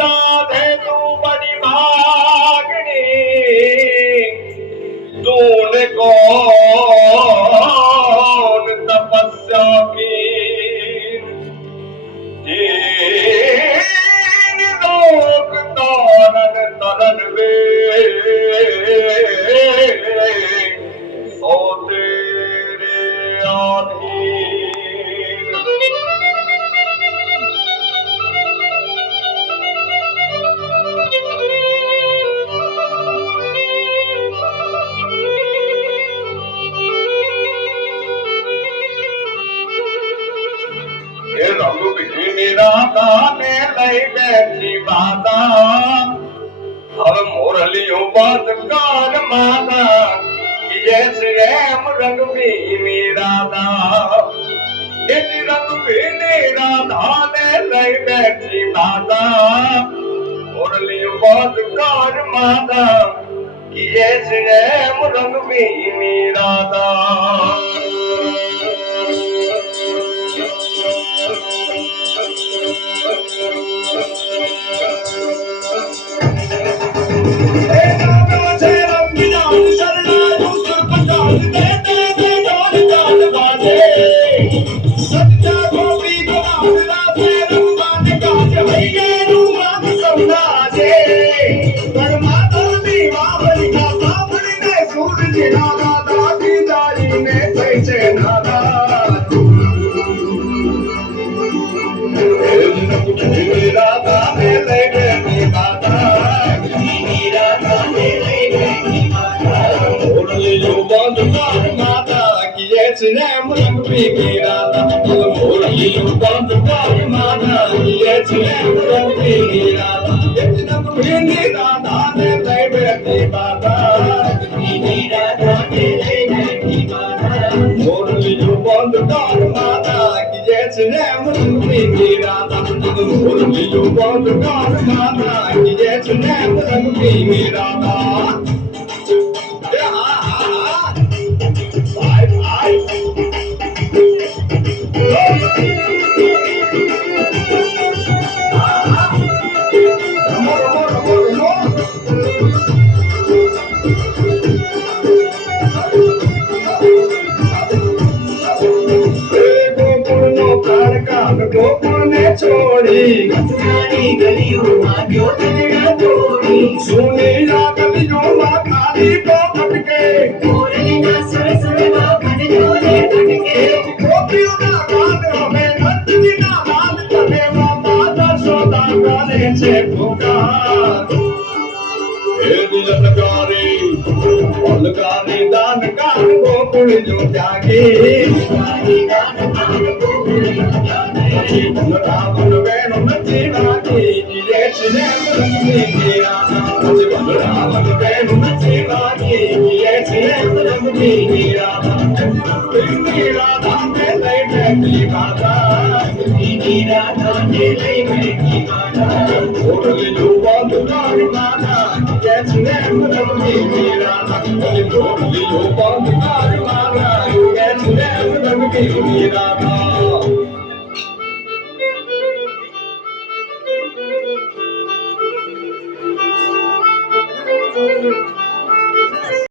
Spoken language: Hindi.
राधे तू बड़ी भागनी तूने कौन तपस्या की तीन लोक तारन तरन वे सो तेरे आधीन रंग बिखरी राधा ने लई बैठी बाधा अब मुरलियों बात काल माता ये श्रेम रंग भी राधा इन रंग भी राधा ने लई बैठी बाधा मुरलियों बात काल माता ये श्रेम रंग भी राधा Radha